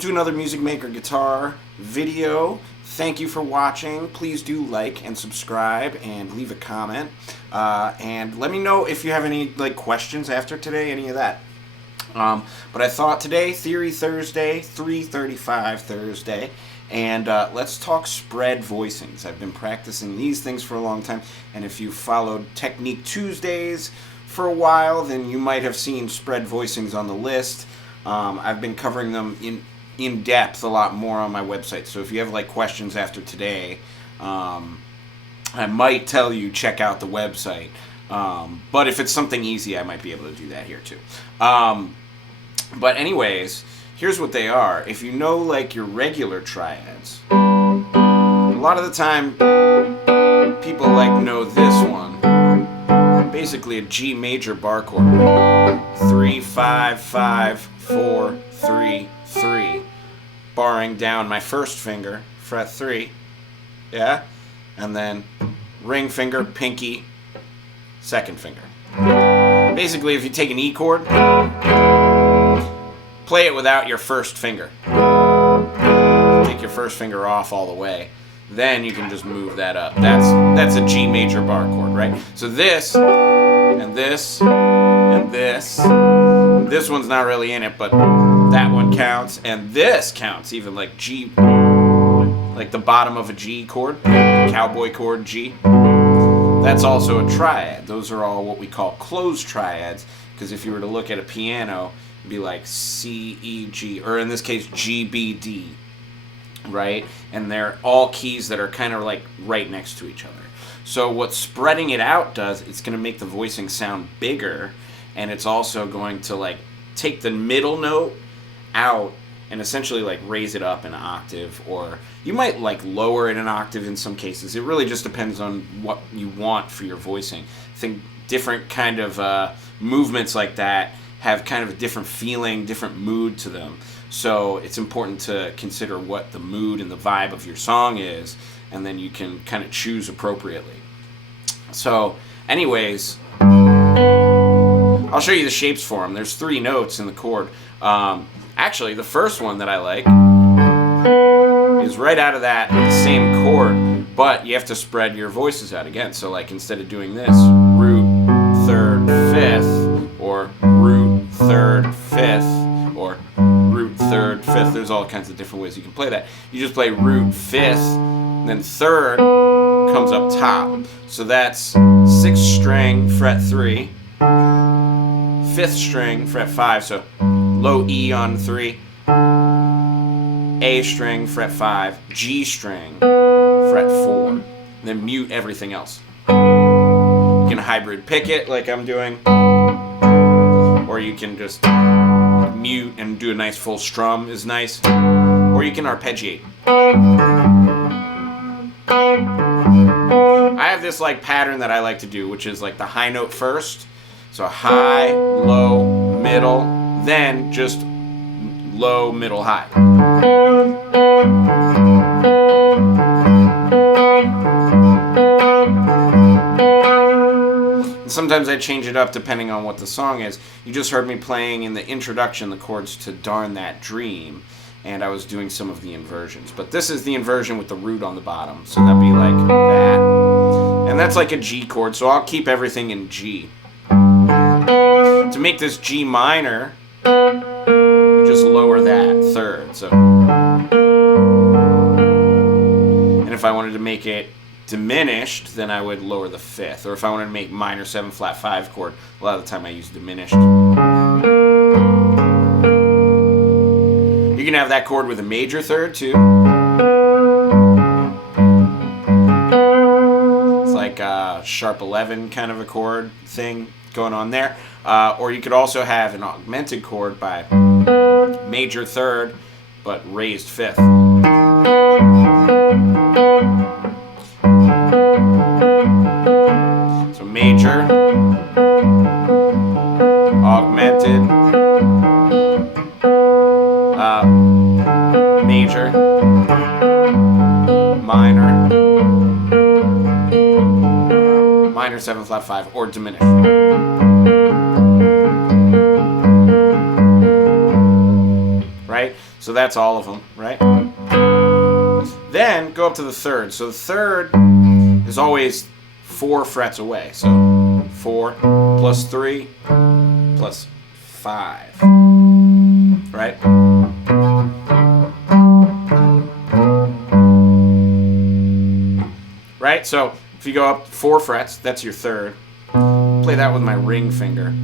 to another Music Maker guitar video. Thank you for watching. Please do like and subscribe and leave a comment. And let me know if you have any questions after today, any of that. But I thought today, Theory Thursday, 3:35 Thursday, and let's talk spread voicings. I've been practicing these things for a long time, and if you followed Technique Tuesdays for a while, then you might have seen spread voicings on the list. I've been covering them in depth a lot more on my website, so if you have questions after today, I might tell you check out the website. But if it's something easy, I might be able to do that here too. But anyways, here's what they are. If you know your regular triads, a lot of the time people know this one. Basically a G major bar chord. 3, 5, 5, 4, 3, 3. Barring down my first finger, fret 3. Yeah? And then ring finger, pinky, second finger. Basically, if you take an E chord, play it without your first finger. Take your first finger off all the way. Then you can just move that up. That's a G major bar chord, right? So this, and this, and this. This one's not really in it, but that one counts. And this counts, even G, the bottom of a G chord, cowboy chord G. That's also a triad. Those are all what we call closed triads, because if you were to look at a piano, it'd be C, E, G, or in this case, G, B, D, right? And they're all keys that are kind of right next to each other. So what spreading it out does, it's going to make the voicing sound bigger, and it's also going to take the middle note out and essentially raise it up an octave, or you might lower it an octave in some cases. It really just depends on what you want for your voicing. I think different kind of movements like that have kind of a different feeling, different mood to them. So it's important to consider what the mood and the vibe of your song is, and then you can kind of choose appropriately. So anyways, I'll show you the shapes for them. There's 3 notes in the chord. Actually, the first one that I like is right out of that same chord, but you have to spread your voices out again. So instead of doing this, root, 3rd, 5th, or root, 3rd, 5th, or root, 3rd, 5th. There's all kinds of different ways you can play that. You just play root, 5th, then 3rd comes up top. So that's 6th string, fret 3, 5th string, fret 5, so low E on 3, A string, fret 5, G string, fret 4, then mute everything else. You can hybrid pick it like I'm doing, or you can just mute and do a nice full strum is nice, or you can arpeggiate. I have this pattern that I like to do, which is the high note first, so high, low, middle, then just low, middle, high. And sometimes I change it up depending on what the song is. You just heard me playing in the introduction the chords to Darn That Dream, and I was doing some of the inversions. But this is the inversion with the root on the bottom, so that'd be that. And that's a G chord, so I'll keep everything in G. To make this G minor, you just lower that 3rd. So, and if I wanted to make it diminished, then I would lower the 5th. Or if I wanted to make minor 7 flat 5 chord, a lot of the time I use diminished. You can have that chord with a major 3rd too. It's a sharp 11 kind of a chord thing going on there. Or you could also have an augmented chord by major 3rd but raised 5th. So major, augmented, major, minor, minor 7 flat 5, or diminished. Right? So that's all of them, right? Then go up to the third. So the third is always 4 frets away. So 4 plus 3 plus 5, right? Right? So if you go up 4 frets, that's your third. Play that with my ring finger.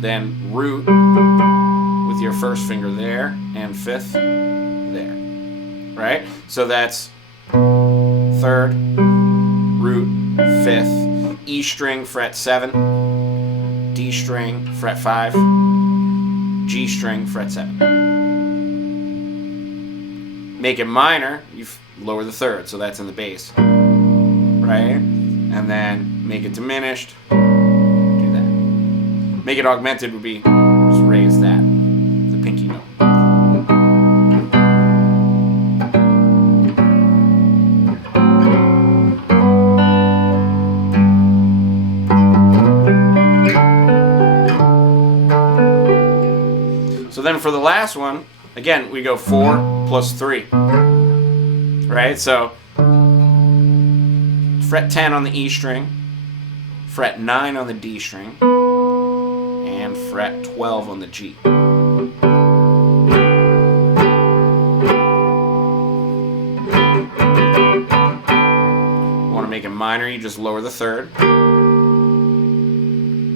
Then root with your first finger there and 5th there. Right? So that's 3rd, root, 5th, E string, fret 7, D string, fret 5, G string, fret 7. Make it minor, you lower the 3rd, so that's in the bass. Right? And then make it diminished, do that. Make it augmented would be just raise that, the pinky note. So then for the last one, again, we go 4 plus 3. Right? So fret 10 on the E string, fret 9 on the D string, and fret 12 on the G. Want to make it minor, you just lower the 3rd.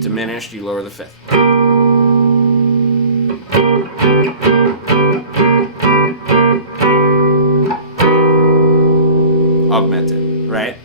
Diminished, you lower the 5th. Augmented, right?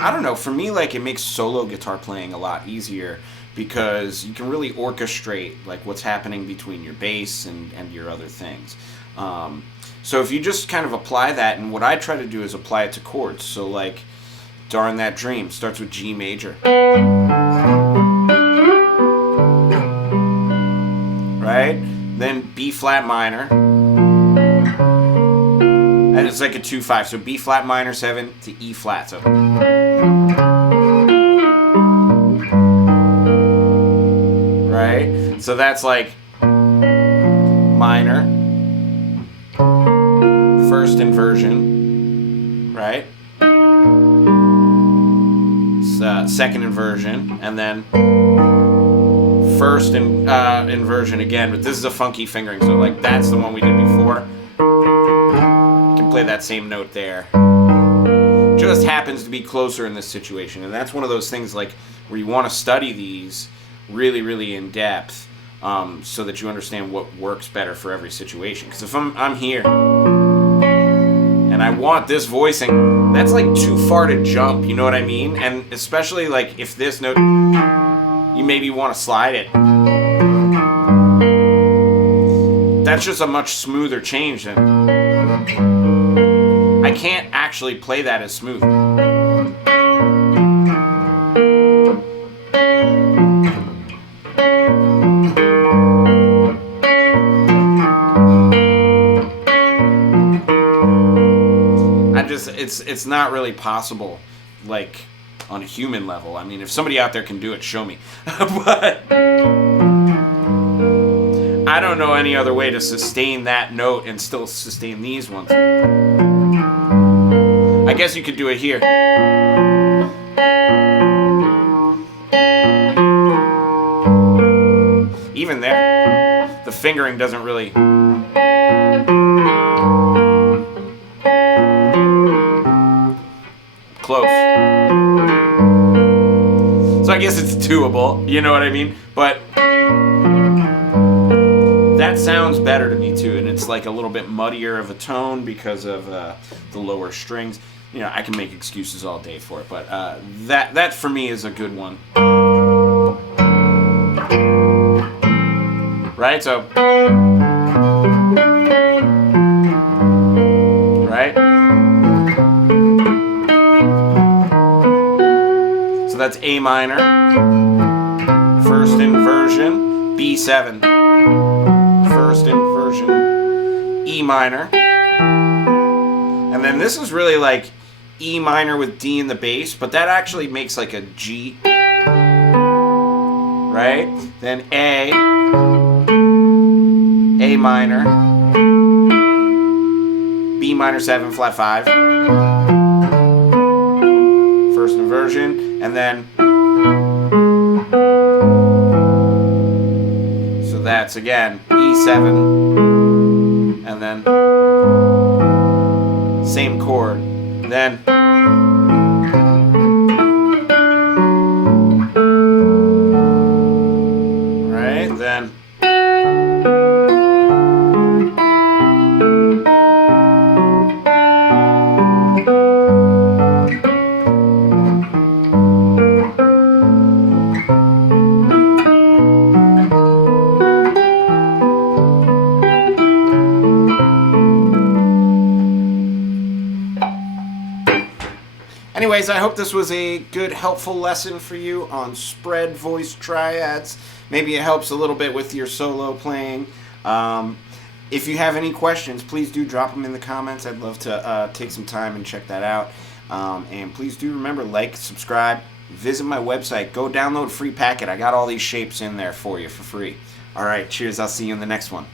I don't know, for me, like, it makes solo guitar playing a lot easier because you can really orchestrate like what's happening between your bass and your other things. So if you just kind of apply that, and what I try to do is apply it to chords. So like Darn That Dream starts with G major. Right? Then B flat minor. And it's like a 2-5. So B flat minor 7 to E flat. So right? So that's like minor, first inversion, right? Second inversion, and then first inversion again, but this is a funky fingering, so like that's the one we did before. You can play that same note there. Just happens to be closer in this situation, and that's one of those things like where you want to study these really, really in depth, so that you understand what works better for every situation. Because if I'm here and I want this voicing, that's like too far to jump, you know what I mean? And especially like if this note, you maybe want to slide it. That's just a much smoother change than, I can't actually play that as smooth. It's not really possible, like on a human level. I mean, if somebody out there can do it, show me. But I don't know any other way to sustain that note and still sustain these ones. I guess you could do it here. Even there, the fingering doesn't really. Close. So I guess it's doable, you know what I mean? But that sounds better to me too, and it's like a little bit muddier of a tone because of the lower strings. You know, I can make excuses all day for it, but that for me is a good one. right? So, right? So that's A minor, first inversion, B7, first inversion, E minor. And then this is really like E minor with D in the bass, but that actually makes like a G, right? Then A minor, B minor 7 flat 5, first inversion, and then so that's again E7, and then same chord, then right, then anyways, I hope this was a good, helpful lesson for you on spread voice triads. Maybe it helps a little bit with your solo playing. If you have any questions, please do drop them in the comments. I'd love to take some time and check that out. And please do remember, like, subscribe, visit my website, go download free packet. I got all these shapes in there for you for free. All right, cheers. I'll see you in the next one.